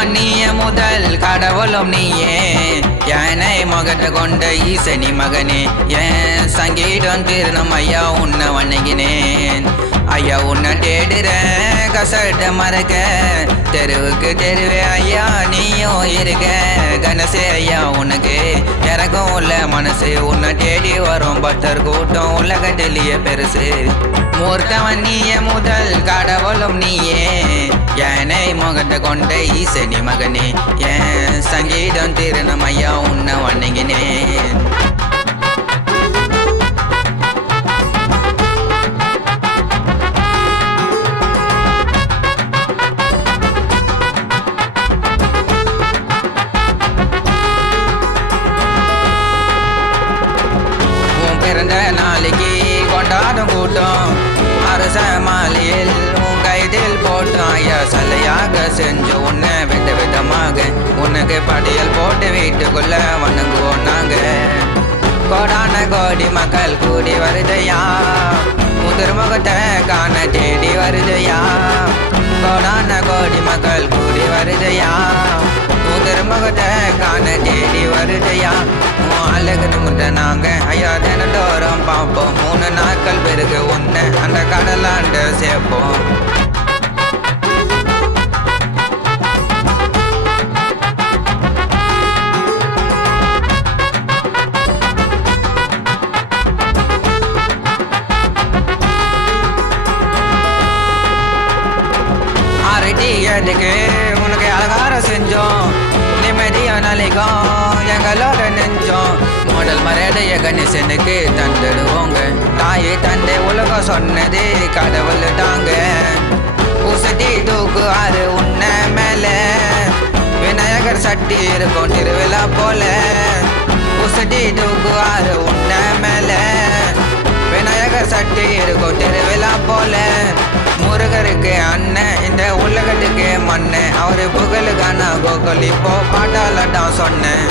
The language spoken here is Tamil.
மூத்தவன் நீயே முதல் கடவுளும் நீயே யானை மகட்ட கொண்ட ஈசனி மகனே ஏன் சங்கீடம் திருநம் ஐயா உன்னை வணங்கினேன் ஐயா உன்னை தேடுறேன் கசட்ட மறக்க தெருவுக்கு தெருவே ஐயா நீயும் இருக்க கணசே ஐயா உனக்கு இறக்கும் உள்ள மனசு உன்னை தேடி வரும் பக்தர் கூட்டம் உலகத்திலேயே பெருசு மூர்த்தவன் நீயே முதல் கடவுளும் நீயே யானை முகத்தை கொண்ட ஈசனி மகனே ஏன் சங்கீதம் திருநம் ஐயா உன்னை வணங்கினேன் பிறந்த நாளைக்கு கொண்டாடும் கூட்டம் அரச மாலையில் உன் கைதில் போட்டோம் ஐயா சலையாக செஞ்சு உன்னை விதமாக உனக்கு படையல் போட்டு வீட்டுக்குள்ள வணங்குவோம் நாங்க கோடான கோடி மக்கள் கூடி வருதையா முதிர் முகத்தை காண தேடி வருதையா கோடான கோடி மக்கள் கூடி வருதையா முதிர் முகத்தை காண தேடி வருதையா அழகு நிமிர்ந்த நாங்க ஐயா தினந்தோறும் பார்ப்போம் 3 நாட்கள் பிறகு ஒன்று அந்த கடலாண்ட சேர்ப்போம் எதுக்கு உனக்கு அலங்காரம் செஞ்சோம் நிம்மதியா நாளைக்கும் எங்களோட நெஞ்சோம் முதல் மரியாதைய கணேசனுக்கு தந்துடுவோங்க தாயே தந்தை உலகம் சொன்னது கடவுள் தாங்க உசதி தூக்கு ஆறு உன்ன மேல விநாயகர் சட்டி இருக்கும் திருவிழா போல உசதி தூக்கு ஆறு உன்ன மேல விநாயகர் சட்டி இருக்கும் திருவிழா போல முருகருக்கு அண்ணன் இந்த உலகத்துக்கு மண்ணு அவரு புகழுக்கான கோகுல் இப்போ பாட்டாலட்டம் சொன்னேன்